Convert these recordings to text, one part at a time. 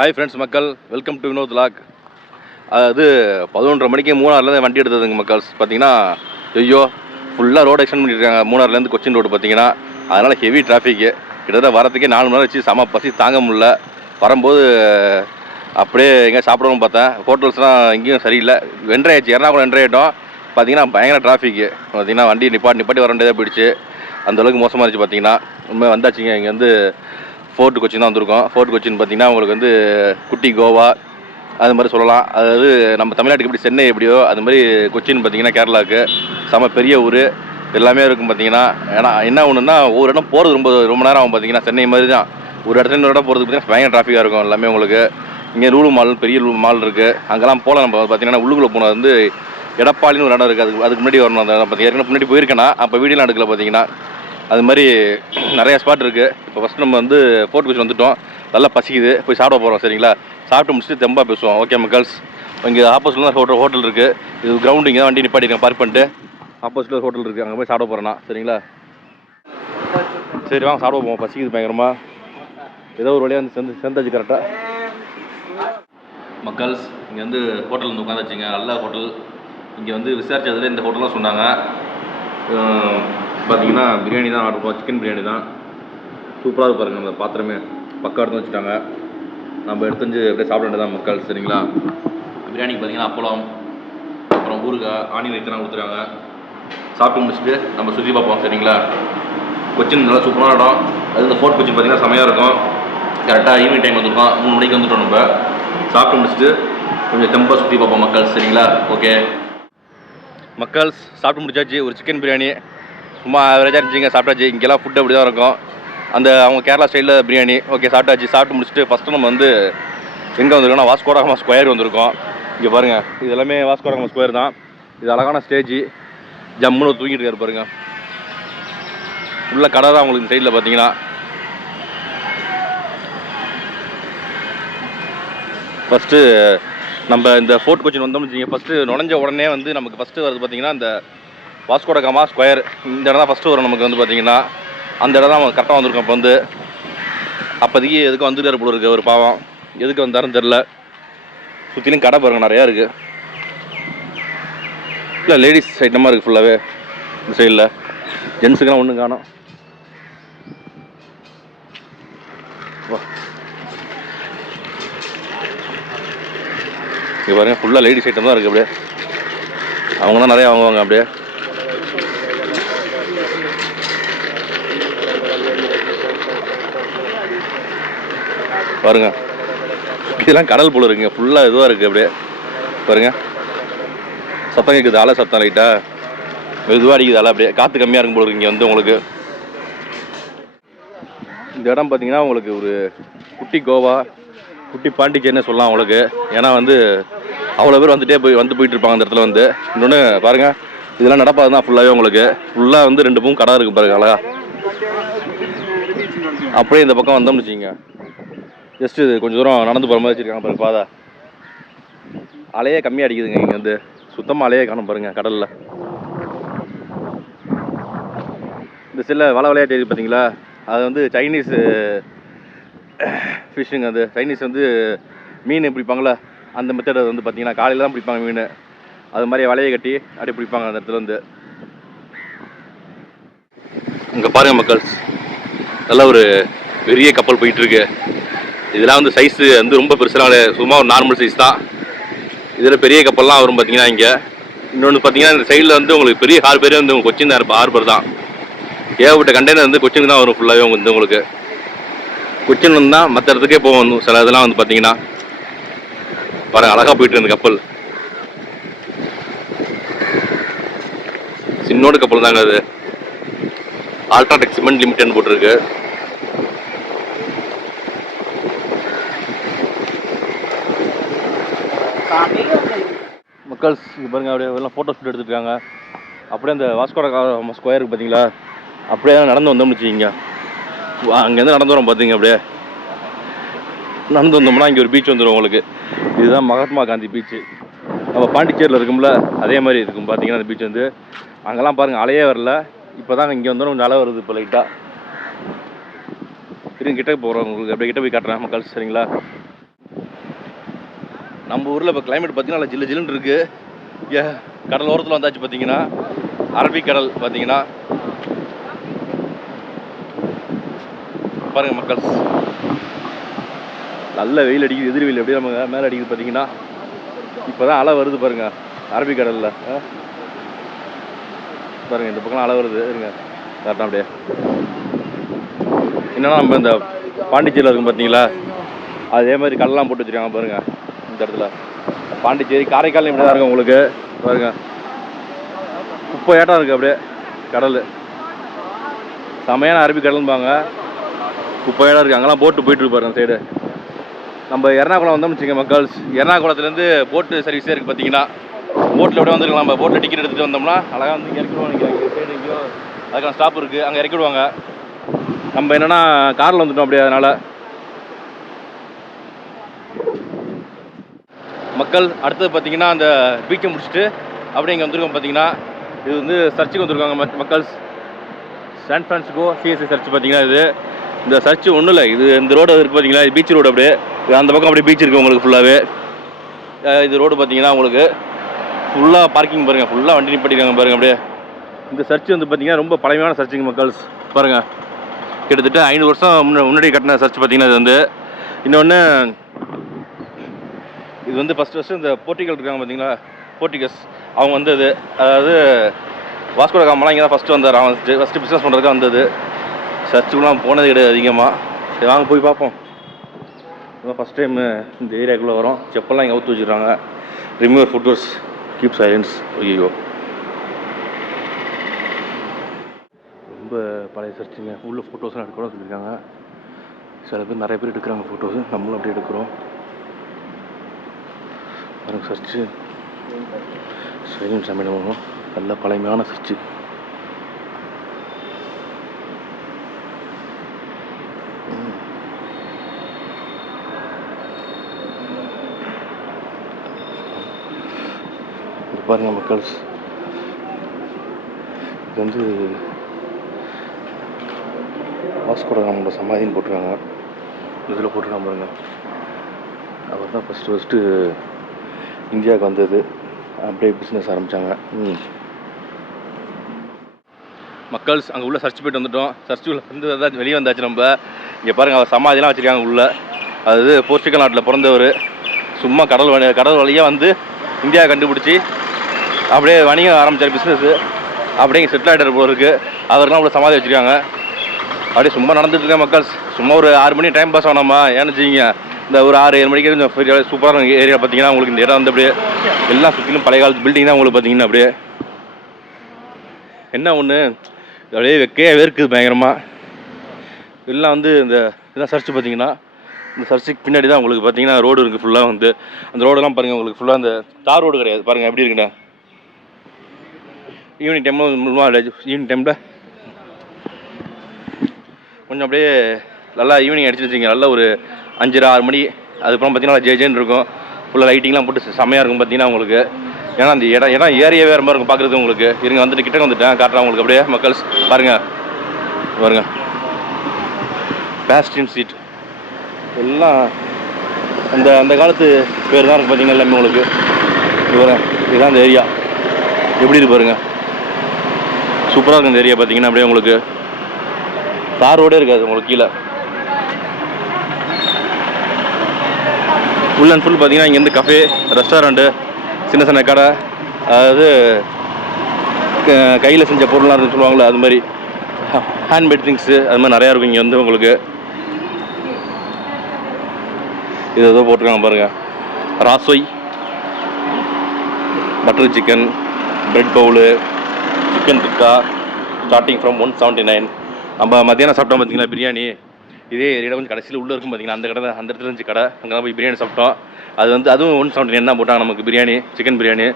Hi friends மக்கள், welcome to Vinod vlog. அதாவது 11:30 மணிக்கு மூணாறுலேருந்து வண்டி எடுத்ததுங்க மக்கள்ஸ். பார்த்தீங்கன்னா ஐயோ ஃபுல்லாக ரோடு எக்ஸ்டெண்ட் பண்ணியிருக்காங்க. மூணாறுலேருந்து கொச்சின் ரோடு பார்த்தீங்கன்னா அதனால் ஹெவி டிராஃபிக்கு. கிட்டத்தட்ட வரத்துக்கே 4 மணி நேரம் வச்சு செம பசி தாங்க முடியல. வரும்போது அப்படியே எங்கே சாப்பிடணும்னு பார்த்தேன். ஹோட்டல்ஸ்லாம் எங்கேயும் சரியில்லை. வென்றாயிடுச்சு, எறணாகுளம் வென்றாயிட்டோம். பார்த்தீங்கன்னா பயங்கர டிராஃபிக்கு. பார்த்தீங்கன்னா வண்டி நிப்பாட்டி வர வேண்டியதாக போயிடுச்சு. அந்தளவுக்கு மோசமாக இருந்துச்சு. பார்த்தீங்கன்னா உண்மை வந்தாச்சுங்க. இங்கே வந்து ஃபோர்ட் கொச்சின் தான் வந்திருக்கோம். ஃபோர்ட் கொச்சின் பார்த்தீங்கன்னா உங்களுக்கு வந்து குட்டி கோவா அது மாதிரி சொல்லலாம். அதாவது நம்ம தமிழ்நாட்டுக்கு எப்படி சென்னை எப்படியோ அது மாதிரி கொச்சின் பார்த்தீங்கன்னா கேரளாவுக்கு செம பெரிய ஊர் எல்லாமே இருக்கும். பார்த்தீங்கன்னா ஏன்னா என்ன ஒன்றுன்னா ஒவ்வொரு இடம் போகிறது ரொம்ப நேரம் ஆகும். பார்த்தீங்கன்னா சென்னை மாதிரி தான் ஒரு இடத்துல இன்னொரு இடம் போகிறதுக்கு பார்த்தீங்கன்னா பயங்கர டிராஃபிக்காக இருக்கும் எல்லாமே உங்களுக்கு. இங்கே லூலு மால், பெரிய லூலு மால் இருக்குது. அங்கெல்லாம் போகலாம். நம்ம பார்த்தீங்கன்னா உள்ளுக்குள்ளே போனது வந்து எடப்பாடின்னு ஒரு இடம் இருக்குது. அதுக்கு முன்னாடி வரணும். அந்த இடம் ஏற்கனவே முன்னாடி போயிருக்கேன்னா அப்போ வீடியோலாம் எடுக்கல. பார்த்தீங்கன்னா அது மாதிரி நிறையா ஸ்பாட் இருக்குது. இப்போ ஃபஸ்ட்டு நம்ம வந்து ஃபோர்ட் கொச்சின் வந்துவிட்டோம். நல்லா பசிக்குது, போய் சாப்பிட போகிறோம். சரிங்களா, சாப்பிட்டு முடிச்சுட்டு தெம்பாக பேசுவோம். ஓகே மக்கள்ஸ். இங்கே ஆப்போசிட்டில் தான் ஹோட்டல் இருக்குது. இது கிரவுண்டு. இங்கே தான் வண்டி நிப்பாட்டிருக்கேன் பார்க் பண்ணிட்டு. ஆப்போசிட்டில் ஹோட்டல் இருக்குது, அங்கே போய் சாப்பிட போகிறேன்னா. சரிங்களா, சரி வாங்க சாப்பிட போவோம். பசிக்குது பயங்கரமாக. ஏதோ ஒரு வழியாக வந்து சேர்ந்தாச்சு கரெக்டாக. மக்கள்ஸ் இங்கே வந்து ஹோட்டல் வந்து உட்காந்துச்சுங்க. நல்ல ஹோட்டல். இங்கே வந்து விசாரிச்சதில் இந்த ஹோட்டல்லாம் சொன்னாங்க. பார்த்தீங்கன்னா பிரியாணி தான் ஆர்டர் பண்ணோம். சிக்கன் பிரியாணி தான் சூப்பராக பாருங்கள். அந்த பாத்திரமே பக்கம் எடுத்து வச்சுட்டாங்க. நம்ம எடுத்து வந்து அப்படியே சாப்பிட வேண்டியதான் மக்கள். சரிங்களா, பிரியாணிக்கு பார்த்தீங்கன்னா அப்பளம், அப்புறம் ஊறுகாய், ஆனியன் ரைத்தெல்லாம் கொடுத்துருக்காங்க. சாப்பிட்டு முடிச்சுட்டு நம்ம சுற்றி பார்ப்போம். சரிங்களா, கொச்சின் நல்லா சூப்பரான இடம். அது இந்த ஃபோர்ட் கொச்சின் பார்த்தீங்கன்னா செமையாக இருக்கும். கரெக்டாக ஈவினிங் டைம் வந்துருக்கோம். 3 மணிக்கு வந்துட்டோம். நம்ம சாப்பிட்டு முடிச்சுட்டு கொஞ்சம் தெம்பாக சுற்றி பார்ப்போம் மக்கள். சரிங்களா, ஓகே மக்கள்ஸ். சாப்பிட்டு முடிச்சாச்சு. ஒரு சிக்கன் பிரியாணி சும்மா ஆவரேஜாக இருந்துச்சுங்க. சாப்பிட்டாச்சு. இங்கெல்லாம் ஃபுட் அப்படி தான் இருக்கும். அந்த அவங்க கேரளா ஸ்டைலில் பிரியாணி. ஓகே சாப்பிட்டாச்சு. சாப்பிட்டு முடிச்சுட்டு ஃபஸ்ட்டு நம்ம வந்து எங்கே வந்திருக்கோம்னா வாஸ்கோ ட காமா ஸ்கொயர் வந்திருக்கோம். இங்கே பாருங்கள், இது எல்லாமே வாஸ்கோ ட காமா ஸ்கொயர் தான். இது அழகான ஸ்டேஜ். ஜம்முன்னு தூங்கிட்டு இருக்காரு பாருங்க. ஃபுல்லாக கடை தான் உங்களுக்கு இந்த சைடில் பார்த்தீங்கன்னா. ஃபஸ்ட்டு நம்ம இந்த ஃபோர்ட் கொச்சின் வந்தோம்னு வச்சுக்கோங்க. ஃபஸ்ட்டு நுழைஞ்ச உடனே வந்து நமக்கு ஃபஸ்ட்டு வருது பார்த்தீங்கன்னா இந்த வாஸ்கோ ட காமா ஸ்கொயர். இந்த இடம் தான் ஃபஸ்ட்டு வரும் நமக்கு வந்து பார்த்தீங்கன்னா. அந்த இடம் தான் கரெக்டாக வந்திருக்கோம். இப்போ வந்து அப்போதைக்கு எதுக்கும் வந்துருக்காரு போல இருக்குது ஒரு பாவம். எதுக்கு வந்தாருன்னு தெரில. சுற்றிலும் கடை பாருங்கள் நிறையா இருக்குது. இல்லை லேடிஸ் ஐட்டமாக இருக்குது ஃபுல்லாகவே இந்த சைடில். ஜென்ஸுக்கெல்லாம் ஒன்றும் காணும். இங்கே பாருங்கள் ஃபுல்லாக லேடிஸ் ஐட்டம் தான் இருக்குது. அப்படியே அவங்க தான் நிறையா வாங்குவாங்க. அப்படியே பாருங்க, இதெல்லாம் கடல் போல இருக்குங்க. ஃபுல்லாக இதுவாக இருக்குது. அப்படியே பாருங்க, சத்தம் கேட்குது. அலை சத்தம் லைட்டாக இதுவாக அடிக்குது. அலை அப்படியே காற்று கம்மியாக இருக்கும் போல இருக்கு இங்கே வந்து உங்களுக்கு. இந்த இடம் பார்த்தீங்கன்னா உங்களுக்கு ஒரு குட்டி கோவா, குட்டி பாண்டிச்சேரின்னு சொல்லலாம் உங்களுக்கு. ஏன்னா வந்து அவ்வளோ பேர் வந்து போயிட்டு இருப்பாங்க அந்த இடத்துல வந்து. இன்னொன்று பாருங்கள், இதெல்லாம் நடப்பாது தான் ஃபுல்லாகவே உங்களுக்கு. ஃபுல்லாக வந்து 2 பூம் கடை இருக்குது பாருங்க அழகா. அப்படியே இந்த பக்கம் வந்தோம்னு வச்சுக்கிங்க. ஜஸ்ட்டு கொஞ்சம் தூரம் நடந்து போகிற மாதிரி வச்சுருக்காங்க பாருங்க பாதை. அலையே கம்மியாக அடிக்குதுங்க இங்கே வந்து. சுத்தமாக அலையே காணும் பாருங்கள் கடலில். இந்த சில வலையாட்டு இருக்குது பார்த்தீங்களா, அது வந்து சைனீஸ் ஃபிஷ்ஷுங்க. அது சைனீஸ் வந்து மீன் பிடிப்பாங்களே அந்த மெத்தட். அது வந்து பார்த்தீங்கன்னா காலையில் தான் பிடிப்பாங்க மீன். அது மாதிரி வலையை கட்டி அப்படியே பிடிப்பாங்க அந்த இடத்துல வந்து. இங்கே பாருங்கள் மக்கள், நல்ல ஒரு பெரிய கப்பல் போயிட்டுருக்கு. இதெல்லாம் வந்து சைஸு வந்து ரொம்ப பெருசாக சும்மா ஒரு நார்மல் சைஸ் தான். இதில் பெரிய கப்பல்லாம் வரும் பார்த்தீங்கன்னா இங்கே. இன்னொன்று பார்த்தீங்கன்னா இந்த சைடில் வந்து உங்களுக்கு பெரிய ஹார்பரே வந்து கொச்சின் ஹார்பர் தான். ஏகப்பட்ட கண்டெய்னர் வந்து கொச்சின் தான் வரும் ஃபுல்லாகவே வந்து உங்களுக்கு. கொச்சின் வந்து தான் மற்ற இடத்துக்கே போகும் சில இதெல்லாம் வந்து பார்த்தீங்கன்னா. பாருங்கள் அழகாக போயிட்டு இருந்த கப்பல். சின்னோடு கப்பல் தாங்க அது. அல்ட்ராடெக் சிமெண்ட் லிமிடெட்னு போட்டிருக்கு. மக்கள்ஸ் இங்கே பாருங்கள், அப்படியே எல்லாம் ஃபோட்டோ ஷூட் எடுத்துருக்காங்க. அப்படியே அந்த வாஸ்கோ ட காமா ஸ்கொயர் பார்த்தீங்களா, அப்படியே தான் நடந்து வந்தோம்னு வச்சுக்கிங்க. அங்கேருந்து நடந்து வரோம் பார்த்தீங்க. அப்படியே நடந்து வந்தோம்னா இங்கே ஒரு பீச் வந்துடும் உங்களுக்கு. இதுதான் மகாத்மா காந்தி பீச்சு. நம்ம பாண்டிச்சேரியில் இருக்கும்ல அதே மாதிரி இருக்கும் பார்த்தீங்கன்னா அந்த பீச் வந்து. அங்கெல்லாம் பாருங்கள் அலையே வரல. இப்போ தான் இங்கே வந்தோம் கொஞ்சம் அலை வருது இப்போ லைட்டாக. திரும்பி கிட்ட போகிறோம் உங்களுக்கு. அப்படியே கிட்ட போய் காட்டுறேன் மக்கள். சரிங்களா, நம்ம ஊரில் இப்போ கிளைமேட் பார்த்தீங்கன்னா நல்லா ஜில்லு ஜில்லுன்னு இருக்குது. கடல் ஓரத்தில் வந்தாச்சு. பார்த்தீங்கன்னா அரபிக்கடல் பார்த்தீங்கன்னா பாருங்கள் மக்கள், நல்ல வெயில் அடிக்குது. எதிர் வெயில் அப்படியே நம்ம மேலே அடிக்குது. பார்த்தீங்கன்னா இப்போ தான் அலை வருது பாருங்கள் அரபிக்கடலில். பாருங்கள் இந்த பக்கம் அலை வருது. இருங்க கரெக்டாக அப்படியே. என்னன்னா நம்ம இந்த பாண்டிச்சேரியில் இருக்கும் பார்த்தீங்களா, அதே மாதிரி கடலாம் போட்டு வச்சுருக்காங்க பாருங்கள் இந்த இடத்துல. பாண்டிச்சேரி காரைக்கால் இப்படி தான் இருக்கும் உங்களுக்கு. பாருங்கள் குப்பை ஏட்டம் இருக்குது அப்படியே கடல். செமையான அரபி கடல்பாங்க. குப்பை ஏடம் இருக்குது. அங்கெல்லாம் போட்டு போயிட்டு பாருங்க சைடு. நம்ம எர்ணாகுளம் வந்தோம்னு வச்சுக்கோங்க மக்கள்ஸ், எர்ணாகுளத்துலேருந்து போட்டு சர்வீஸே இருக்குது. பார்த்தீங்கன்னா போட்டில் அப்படியே வந்துருக்கலாம். நம்ம போட்டில் டிக்கெட் எடுத்துகிட்டு வந்தோம்னா அழகாக வந்து இங்கே இறக்கிடுவாங்க. நினைக்கிறேன் சைடு எங்கேயோ அதுக்கான ஸ்டாப் இருக்குது, அங்கே இறக்கிடுவாங்க. நம்ம என்னென்னா காரில் வந்துட்டோம் அப்படியே. அதனால் மக்கள் அடுத்தது பார்த்தீங்கன்னா அந்த பீச்சை முடிச்சுட்டு அப்படியே இங்கே வந்துருக்கோம். பார்த்தீங்கன்னா இது வந்து சர்ச்சுக்கு வந்துருக்காங்க மக்கள்ஸ். San Francisco CSC church. பார்த்தீங்கன்னா இது இந்த சர்ச் ஒன்றும் இல்லை, இது இந்த ரோடு இருக்குது பார்த்தீங்களா, இது பீச் ரோடு. அப்படியே அந்த பக்கம் அப்படியே பீச் இருக்குது உங்களுக்கு ஃபுல்லாகவே. இது ரோடு பார்த்தீங்கன்னா உங்களுக்கு ஃபுல்லாக பார்க்கிங் பாருங்கள், ஃபுல்லாக வண்டி நிப்பாட்டிருக்காங்க பாருங்கள் அப்படியே. இந்த சர்ச் வந்து பார்த்தீங்கன்னா ரொம்ப பழமையான சர்ச்சுங்க மக்கள்ஸ். பாருங்கள் கிட்டத்தட்ட 500 வருஷம் முன்னாடி கட்டின சர்ச். பார்த்தீங்கன்னா இது வந்து இன்னொன்று, இது வந்து ஃபஸ்ட்டு இந்த போர்ட்டிகல் இருக்காங்க பார்த்தீங்களா, போர்ட்டிகஸ் அவங்க வந்தது. அதாவது வாஸ்கோ ட காமாலாம் இங்கே தான் ஃபஸ்ட்டு வந்தார். அவன் ஃபஸ்ட்டு பிஸ்னஸ் பண்ணுறதுக்காக வந்தது. சர்ச்சுக்குலாம் போனது கிடையாது அதிகமாக. சரி வாங்க போய் பார்ப்போம். இதுதான் ஃபஸ்ட் டைம் இந்த ஏரியாக்குள்ளே வரோம். செப்பல்லாம் இங்கே அவுத்து வச்சுருக்காங்க. Remove your footwears, keep silence. ஐயோ ரொம்ப பழைய சர்ச்சுங்க. உள்ள ஃபோட்டோஸ்லாம் எடுக்கணும்னு சொல்லியிருக்காங்க. சில பேர் நிறைய பேர் எடுக்கிறாங்க ஃபோட்டோஸு, நம்மளும் அப்படியே எடுக்கிறோம். பாருங்க சர்ச்சு சைலன்ஸ் அமையணும். நல்ல பழமையான சர்ச்சு. இது பாருங்கள் மக்கள்ஸ், இது வந்து வாஸ்கோ ட காமாவோட சமாதின்னு போட்டிருக்காங்க. இதில் போட்டிருக்காங்க பாருங்க. அவர் தான் ஃபஸ்ட்டு இந்தியாவுக்கு வந்தது. அப்படியே பிஸ்னஸ் ஆரம்பித்தாங்க. மக்கள்ஸ் அங்கே உள்ள சர்ச் போய்ட்டு வந்துட்டோம். சர்ச்சுக்குள்ள வந்து ஏதாச்சும் வெளியே வந்தாச்சு. நம்ம இங்கே பாருங்கள் அவர் சமாதிலாம் வச்சுருக்காங்க உள்ள. அதாவது போர்ச்சுகல் நாட்டில் பிறந்தவர். சும்மா கடல் வழியாக வந்து இந்தியாவை கண்டுபிடிச்சி அப்படியே வணிகம் ஆரம்பித்தார், பிஸ்னஸ்ஸு. அப்படியே இங்கே செட்டில் ஆகிட்டார் போல இருக்குது. அவருக்குலாம் உள்ள சமாதி வச்சுருக்காங்க. அப்படியே சும்மா நடந்துட்டு இருக்கேன் மக்கள்ஸ். சும்மா ஒரு 6 மணி டைம் பாஸ் ஆனோமா, ஏன்னு வச்சுக்கிங்க. இந்த ஒரு 6-7 மணிக்கு கொஞ்சம் சூப்பரான ஏரியா. பார்த்தீங்கன்னா உங்களுக்கு இந்த இடம் வந்து அப்படியே எல்லாம் சுற்றிலும் பழைய காலத்து பில்டிங் தான் உங்களுக்கு. பார்த்தீங்கன்னா அப்படியே என்ன ஒன்று அப்படியே வெக்கையாக வேர்க்குது பயங்கரமாக. எல்லாம் வந்து இந்த இதெல்லாம் சர்ச்சு. பார்த்தீங்கன்னா இந்த சர்ச்சுக்கு பின்னாடி தான் உங்களுக்கு பார்த்தீங்கன்னா ரோடு இருக்குது ஃபுல்லாக. வந்து அந்த ரோடெல்லாம் பாருங்கள் உங்களுக்கு ஃபுல்லாக அந்த தார் ரோடு கிடையாது. பாருங்கள் எப்படி இருக்குண்ணா. ஈவினிங் டைமில் ஈவினிங் டைமில் கொஞ்சம் அப்படியே நல்லா ஈவினிங் அடிச்சு வச்சுங்க. நல்லா ஒரு 5-6 மணி. அதுக்கப்புறம் பார்த்தீங்கன்னா ஜேஜேன்னு இருக்கும். ஃபுல்லாக லைட்டிங்லாம் போட்டு செம்மையாக இருக்கும் பார்த்தீங்கன்னா உங்களுக்கு. ஏன்னா அந்த இடம் ஏரியா வேறு மாதிரி இருக்கும் பார்க்குறது உங்களுக்கு. இருங்க வந்துட்டு கிட்ட வந்துட்டேன், காட்டுறேன் உங்களுக்கு அப்படியே மக்கள்ஸ். பாருங்கள் பேஸ்டின் சீட் எல்லாம் அந்த காலத்து பேர் தான் இருக்குது பார்த்தீங்கன்னா எல்லாமே உங்களுக்கு. இதுதான் இந்த ஏரியா. எப்படி இருக்கு பாருங்கள், சூப்பராக இருக்கும் இந்த ஏரியா. பார்த்தீங்கன்னா அப்படியே உங்களுக்கு தார் ரோடே இருக்காது உங்களுக்கு கீழே. ஃபுல் அண்ட் ஃபுல் பார்த்தீங்கன்னா இங்கேருந்து கஃபே, ரெஸ்டாரண்ட்டு, சின்ன சின்ன கடை, அதாவது கையில் செஞ்ச பொருளாக இருக்குன்னு சொல்லுவாங்களே அது மாதிரி, ஹேண்ட்மேட் திங்ஸு அது மாதிரி நிறையா இருக்கும் இங்கே வந்து உங்களுக்கு. இது ஏதோ போட்டிருக்காங்க பாருங்கள், Rasoi, butter chicken, bread bowl, chicken tikka starting from 179. நம்ம மத்தியானம் சாப்பிட்டோம் பார்த்தீங்களா பிரியாணி, இதே ஏரியா கொஞ்சம் கடைசியில் உள்ளே இருக்கும் பார்த்தீங்கன்னா அந்த கடை, அந்த இடத்துல இருந்துச்சு கடை. அங்கே தான் போய் பிரியாணி சாப்பிட்டோம். அது வந்து அதுவும் 179 தான் போட்டாங்க நமக்கு பிரியாணி, சிக்கன் பிரியாணி.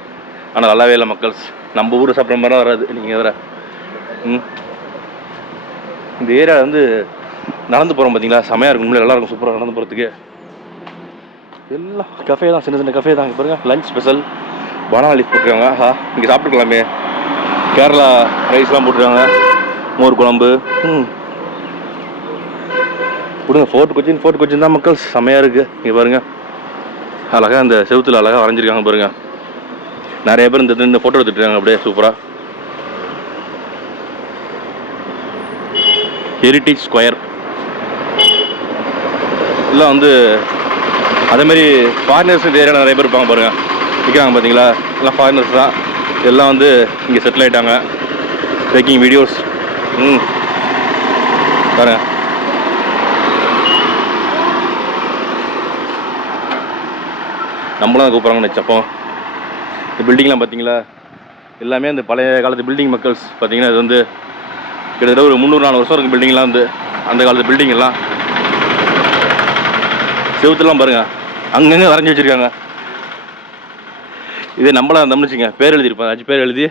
ஆனால் நல்லாவே இல்லை மக்கள்ஸ். நம்ம ஊரை சாப்பிட்ற மாதிரி தான் வராது. நீங்கள் வேறு இந்த ஏரியா வந்து நடந்து போகிறோம் பார்த்தீங்களா, செமையாக இருக்கும். உண்மையில நல்லாயிருக்கும், சூப்பராக நடந்து போகிறதுக்கு. எல்லாம் கஃபே தான், சின்ன சின்ன கஃபே தான். இங்கே பாருங்கள் லஞ்ச் ஸ்பெஷல் பனானா லீஃப் போட்டுருக்காங்க. இங்கே சாப்பிட்டுக்கலாமே. கேரளா ரைஸ்லாம் போட்டுருக்காங்க, மோர் குழம்பு. விடுங்க, ஃபோர்ட் கொச்சின் தான் மக்கள் செம்மையாக இருக்குது. இங்கே பாருங்கள் அழகாக அந்த செவுத்துல அழகாக வரைஞ்சிருக்காங்க பாருங்க. நிறைய பேர் இந்த ஃபோட்டோ எடுத்துட்டு இருக்காங்க அப்படியே சூப்பராக. ஹெரிட்டேஜ் ஸ்கொயர் எல்லாம் வந்து அதேமாரி ஃபாரினர்ஸ் இந்த ஏரியாவில் நிறைய பேர் இருப்பாங்க பாருங்க. நிற்கிறாங்க பார்த்தீங்களா, எல்லாம் ஃபாரினர்ஸ் தான். எல்லாம் வந்து இங்கே செட்டில் ஆகிட்டாங்க, டேக்கிங் வீடியோஸ். பாருங்க. நம்மளும் கூப்பிட்றாங்கன்னு நினச்சப்போ. இந்த பில்டிங்லாம் பார்த்தீங்களா, எல்லாமே அந்த பழைய காலத்து பில்டிங் மக்கள்ஸ் பார்த்தீங்கன்னா. இது வந்து கிட்டத்தட்ட ஒரு 300-400 வருஷம் இருக்குது பில்டிங்லாம். வந்து அந்த காலத்து பில்டிங் எல்லாம் செவுத்துலாம் பாருங்கள், அங்கங்கே வரைஞ்சி வச்சுருக்காங்க. இதே நம்மளாக இருந்தோம்னு வச்சுங்க, பேர் எழுதியிருப்போம், 5 பேர் எழுதி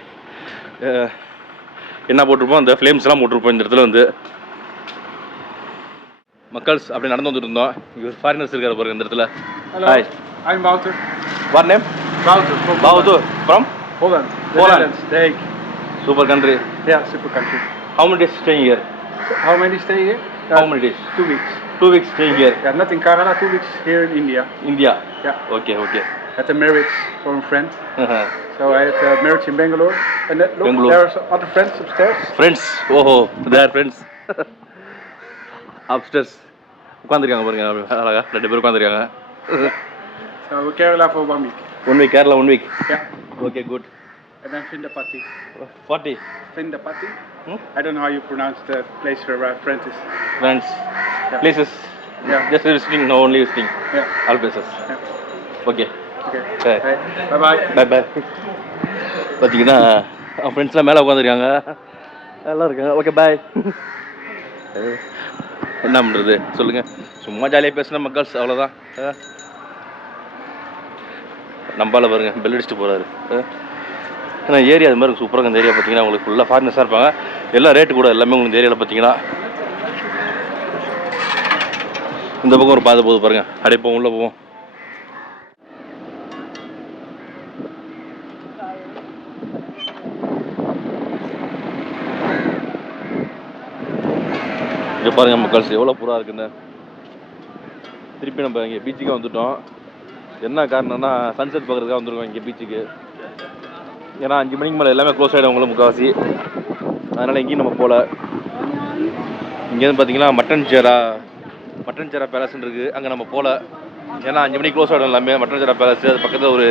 என்ன போட்டிருப்போம், அந்த ஃப்ளேம்ஸ்லாம் போட்டிருப்போம் இந்த இடத்துல வந்து. மக்கள்ஸ் அப்படி நடந்து வந்துட்டு இருந்தோம். இங்கே ஒரு ஃபாரினர்ஸ் இருக்காரு பாருங்க இந்த இடத்துல. Hi, I'm Wouter. What name? Wouter. Wouter. From? Holland. Holland. Take. Super country. Yeah, super country. How many days staying here? How many stay here? How many days? 2 weeks. 2 weeks staying here. Yeah, not in Canada, 2 weeks here in India. India. Yeah. Okay, okay. At a marriage from a friend. So I had a marriage in Bangalore. And look, Bangalore. there are some other friends upstairs. Friends. Oh, they are friends. Upstairs. உட்காந்துருக்காங்க பாருங்க, அழகா 2 பேர் உட்காந்துருக்காங்க. So Kerala for 1 week. 1 week, Kerala 1 week. Yeah. Okay, good. And then Vindapati. 40. Vindapati? I don't know how you pronounce the place where our friend is. Friends. Yeah. Places. Yeah. Just visiting, no only visiting. Yeah. All places. Yeah. Okay. Okay. Bye. Bye bye. Bye bye. பார்த்தீங்கன்னா அவன் ஃப்ரெண்ட்ஸ்லாம் மேலே உட்காந்துருக்காங்க, எல்லாம் இருக்காங்க. Okay bye. என்ன பண்ணுறது சொல்லுங்கள், சும்மா ஜாலியாக பேசுன மக்கள்ஸ், அவ்வளோதான். நம்பால பாருங்க பெல் அடிச்சுட்டு போகிறாரு. ஏன்னா ஏரியா அது மாதிரி சூப்பராக இந்த ஏரியா பார்த்தீங்கன்னா உங்களுக்கு ஃபுல்லாக ஃபாரினர்ஸாக இருப்பாங்க. எல்லாம் ரேட்டு கூட எல்லாமே உங்களுக்கு இந்த ஏரியாவில் பார்த்தீங்கன்னா. இந்த பக்கம் ஒரு பாதை போகுது பாருங்கள், அப்படியே போவோம், உள்ளே போவோம். இங்கே பாருங்கள் மக்கள்ஸ் எவ்வளோ புறா இருக்குன்னு. திருப்பி நம்ம இங்கே பீச்சுக்கு வந்துட்டோம். என்ன காரணம்னா சன்செட் பார்க்குறதுக்காக வந்துருக்கோம் இங்கே பீச்சுக்கு. ஏன்னா 5 மணிக்கு மேலே எல்லாமே க்ளோஸ் ஆகிடும் உங்களுக்கு முக்கால்வாசி. அதனால் எங்கேயும் நம்ம போகல. இங்கேருந்து பார்த்தீங்கன்னா மட்டன் சேரா பேலஸ்ன்னு இருக்குது, அங்கே நம்ம போகல. ஏன்னா 5 மணிக்கு க்ளோஸ் ஆகிடும் எல்லாமே. மட்டன் சேரா பேலஸ் அது பக்கத்தில் ஒரு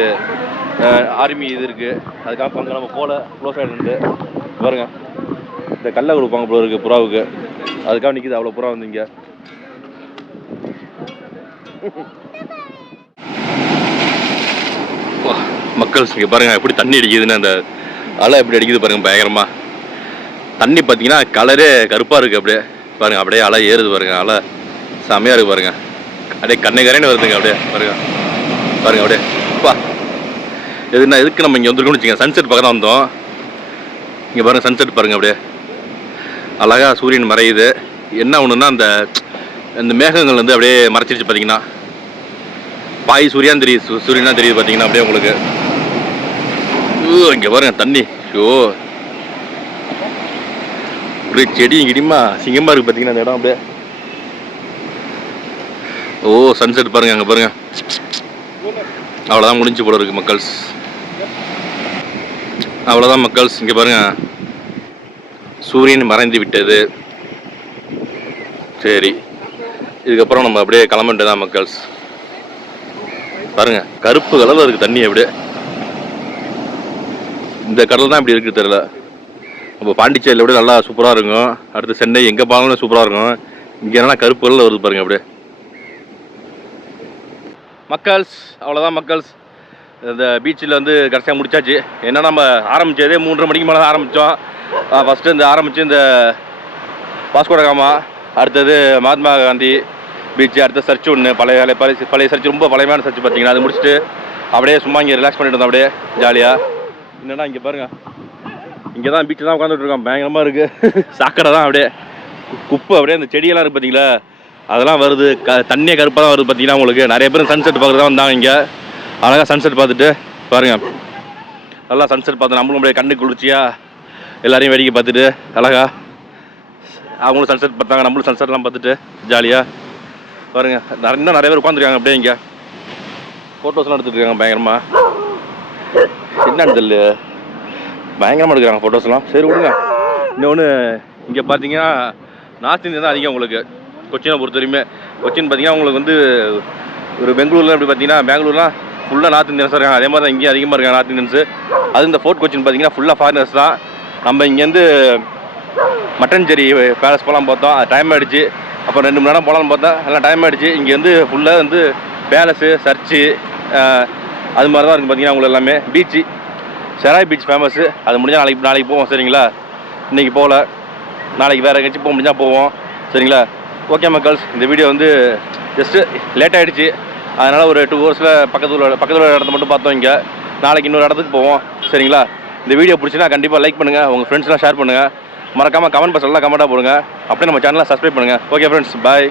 ஆர்மி இது இருக்குது, அதுக்காக அங்கே நம்ம போகல, க்ளோஸ் ஆகிடுது. பாருங்க இந்த கல்லை கொடுப்பாங்க போல இருக்குது புறாவுக்கு, அதுக்காக நிற்கிது அவ்வளோ புறா வந்து இங்கே. மக்கள் இங்கே பாருங்கள் எப்படி தண்ணி அடிக்குதுன்னு, அந்த அலை எப்படி அடிக்குது பாருங்கள் பயங்கரமாக. தண்ணி பார்த்தீங்கன்னா கலரே கருப்பாக இருக்குது அப்படியே பாருங்கள். அப்படியே அலை ஏறுது பாருங்கள், அலை செம்மையாக இருக்குது பாருங்கள். அப்படியே கரைன்னு வருதுங்க அப்படியே பாருங்கள். அப்படியே அப்பா எதுக்கு நம்ம இங்கே வந்துருக்கோம்னு வச்சுக்கோங்க, சன்செட் பக்கம் தான் வந்தோம். இங்கே பாருங்கள் சன்செட் பாருங்கள், அப்படியே அழகாக சூரியன் மறையுது. என்ன ஒன்றுன்னா அந்த மேகங்கள் வந்து அப்படியே மறைச்சிருச்சு பார்த்தீங்கன்னா. பாய் சூரியன் தெரியுது, சூரியனா தெரியுது பார்த்தீங்கன்னா அப்படியே உங்களுக்கு. இங்கே பாருங்க தண்ணி, ஷோ ஒரே செடியும் கிடியுமா சிங்கமாக இருக்குது பார்த்தீங்கன்னா அந்த இடம் அப்படியே. ஓ சன்செட் பாருங்க, அங்கே பாருங்க. அவ்வளோதான் முடிஞ்சு போல இருக்கு மக்கள்ஸ், அவ்வளோதான் மக்கள்ஸ். இங்கே பாருங்க சூரியன் மறைந்து விட்டது. சரி, இதுக்கப்புறம் நம்ம அப்படியே கிளம்பிட்டு தான் மக்கள்ஸ். பாருங்க கருப்பு கலரில் இருக்குது தண்ணி அப்படியே. இந்த கடல் தான் இப்படி இருக்குது தெரியல. நம்ம பாண்டிச்சேரியில் விட நல்லா சூப்பராக இருக்கும். அடுத்து சென்னை எங்கே பார்க்கணும் சூப்பராக இருக்கும். இங்கே என்னன்னா கருப்பு கலரில் வருது பாருங்க அப்படியே. மக்கள்ஸ் அவ்வளோதான் மக்கள்ஸ். இந்த பீச்சில் வந்து கடைசியாக முடிச்சாச்சு. என்ன நம்ம ஆரம்பித்ததே 3:30 மணிக்கு மேலே தான் ஆரம்பித்தோம். ஃபஸ்ட்டு இந்த ஆரம்பித்து இந்த வாஸ்கோ காமா, அடுத்தது மகாத்மா காந்தி பீச்சு, அடுத்த சர்ச் ஒன்று பழைய சர்ச், ரொம்ப பழையமான சர்ச் பார்த்தீங்கன்னா. அது முடிச்சுட்டு அப்படியே சும்மா இங்கே ரிலாக்ஸ் பண்ணிட்டு இருந்தோம் அப்படியே ஜாலியாக. என்னென்னா இங்கே பாருங்கள், இங்கே தான் பீச்சில் தான் உட்காந்துட்டு இருக்கோம். பயங்கரமாக இருக்குது. சாக்கடை தான் அப்படியே குப்பை அப்படியே. அந்த செடியெல்லாம் இருக்குது பார்த்தீங்களா, அதெல்லாம் வருது. தண்ணியே கருப்பாக தான் வருது பார்த்தீங்கன்னா உங்களுக்கு. நிறைய பேர் சன்செட் பார்க்குறது தான் வந்தாங்க இங்கே. அழகாக சன்செட் பார்த்துட்டு பாருங்கள், நல்லா சன்செட் பார்த்து நம்மளும் அப்படியே கண்ணு குளிர்ச்சியாக எல்லாரையும் வேடிக்கை பார்த்துட்டு அழகா அவங்களும் சன்செட் பார்த்தாங்க, நம்மளும் சன்செட்லாம் பார்த்துட்டு ஜாலியாக பாருங்கள். இன்னும் நிறைய பேர் உட்காந்துருக்காங்க அப்படியே இங்கே. ஃபோட்டோஸ்லாம் எடுத்துகிட்டு இருக்காங்க பயங்கரமாக. என்னன்னு தெரியல, பயங்கரமாக எடுக்கிறாங்க ஃபோட்டோஸ்லாம். சரி விடுங்க. இன்னொன்று இங்கே பார்த்தீங்கன்னா நார்த் இந்தியன் தான் அதிகம் உங்களுக்கு கொச்சினை பொறுத்த வரையுமே. கொச்சின் பார்த்தீங்கன்னா உங்களுக்கு வந்து ஒரு பெங்களூரில் எப்படி பார்த்தீங்கன்னா பெங்களூர்லாம் ஃபுல்லாக நார்த் இந்தியன்ஸ் இருக்காங்க. அதே மாதிரி தான் இங்கேயும் அதிகமாக இருக்காங்க நார்த் இந்தியன்ஸு. அது இந்த ஃபோர்ட் கொச்சின் பார்த்தீங்கன்னா ஃபுல்லாக ஃபாரினர்ஸ் தான். நம்ம இங்கேருந்து மட்டன்சேரி பேலஸ் போகலாம் பார்த்தோம், அது டைம் ஆகிடுச்சு. அப்புறம் 2 மணி நேரம் போகலான்னு பார்த்தா எல்லாம் டைம் ஆகிடுச்சு. இங்கே வந்து ஃபுல்லாக வந்து பேலஸு சர்ச்சு அது மாதிரி தான் இருக்குது பார்த்தீங்கன்னா உங்களுக்கு எல்லாமே. Beach Sehrai beach famous. அது முடிஞ்சால் நாளைக்கு போவோம் சரிங்களா. இன்றைக்கி போகல, நாளைக்கு வேறு எங்கேயாச்சும் போக முடிஞ்சால் போவோம் சரிங்களா. ஓகே மக்கள்ஸ், இந்த வீடியோ வந்து ஜஸ்ட்டு லேட் ஆகிடுச்சு. அதனால் ஒரு 2 ஹவர்ஸில் பக்கத்தில் இடத்த மட்டும் பார்த்தோம். இங்கே நாளைக்கு இன்னொரு இடத்துக்கு போவோம் சரிங்களா. இந்த வீடியோ பிடிச்சினா கண்டிப்பாக லைக் பண்ணுங்கள், உங்கள் ஃப்ரெண்ட்ஸ்லாம் ஷேர் பண்ணுங்கள், மறக்காமல் கமெண்ட் பாக்ஸில் கமெண்ட்டாக போடுங்க. அப்படியே நம்ம சேனலை சப்ஸ்கிரைப் பண்ணுங்கள். ஓகே ஃப்ரெண்ட்ஸ், பாய்.